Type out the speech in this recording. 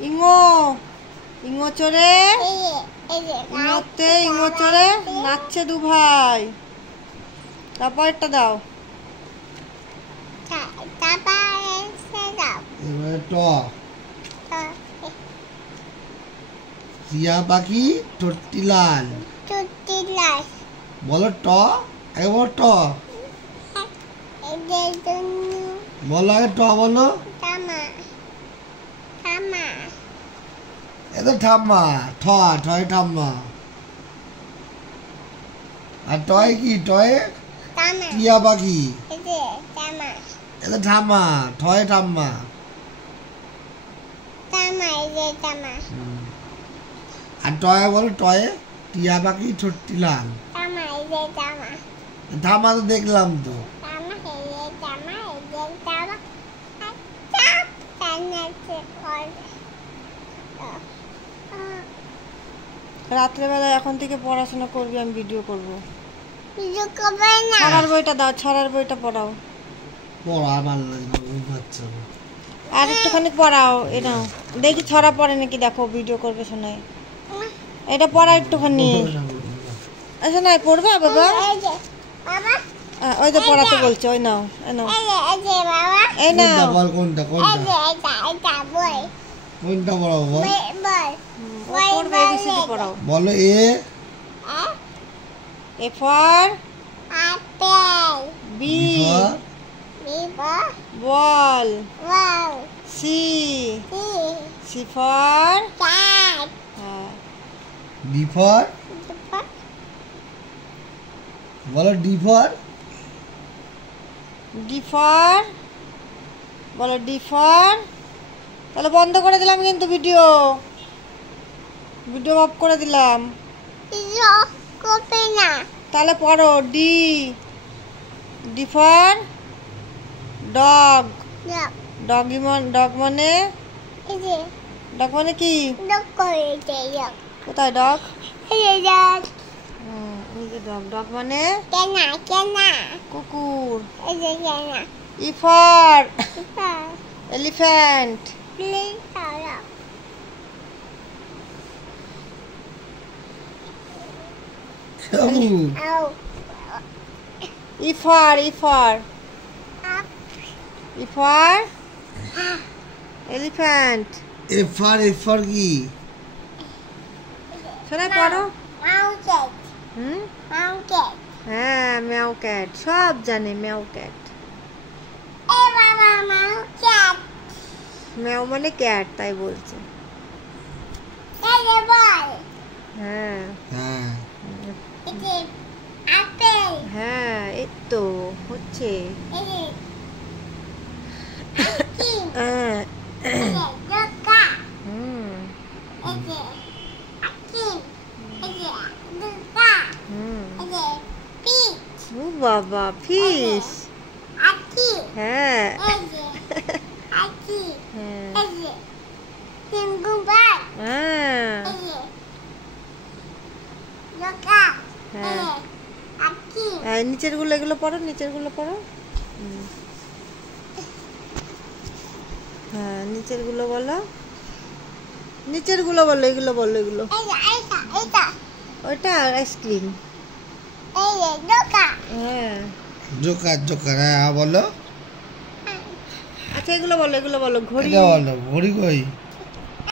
ইঙো ইঙো চড়ে ইঙোতে ইঙো চড়ে নাচছে দু ভাই। তারপর একটা দাও। এবারে ট টিয়া পাখি ঠোঁটটি লাল। বলো ট একবার ট বলো আগে ট বলো। এ তো ঠাম্মা ঠ ঠয় ঠাম্মা। আর টয় কি টয়ে টিয়া পাখি। এ তো ঠাম্মা ঠয় ঠাম্মা। আর টয়ে বলো টয়ে টিয়া পাখি ঠোঁটটি লাল। ঠাম্মা তো দেখলাম তো। রাত্রেবেলা এখন থেকে পড়াশোনা করবি, আমি ভিডিও করব। ছড়ার বইটা দাও, ছড়ার বইটা পড়াও। পড়া ভালো লাগে না। আর একটুখানি পড়াও। এটা দেখি ছড়া পড়ে নাকি, দেখো ভিডিও করবে শোনায়। এটা পড়া একটুখানি। আচ্ছা না পড়বে বাবা। ওই তো পড়াতে বলছে, ওই নাও এই নাও। কোনটা পড়াবো পড়বে, এবিসিডি পড়াও। বলো এ ফর বি বল। সি ফর ডি ফর বলো ডি ফর বলো ডি ফর। তাহলে বন্ধ করে দিলাম কিন্তু ভিডিও অফ করে দিলাম। তাহলে পড়ো ডি ফর ডগ। ডগ মানে কি? কোথায় ডগ? ডগ মানে কুকুর। E for elephant. E for elephant. F for কি? শোনা পড়ো। হ্যাঁ ম্যাও ক্যাট, সব জানে ম্যাও ক্যাট। ম্যাও মানে ক্যাট, তাই বলছে। হ্যাঁ হ্যাঁ এই তো হচ্ছে। বাবা ফিশ। হ্যাঁ নিচের গুলো এগুলো পড়ো, নিচের গুলো পড়ো। হ্যাঁ নিচের গুলো বলো, এগুলো বলো এগুলো। ওইটা আইসক্রিম। হ্যাঁ জোকার হ্যাঁ বলো। আচ্ছা এগুলো বলো ঘড়ি। ঘড়ি কই?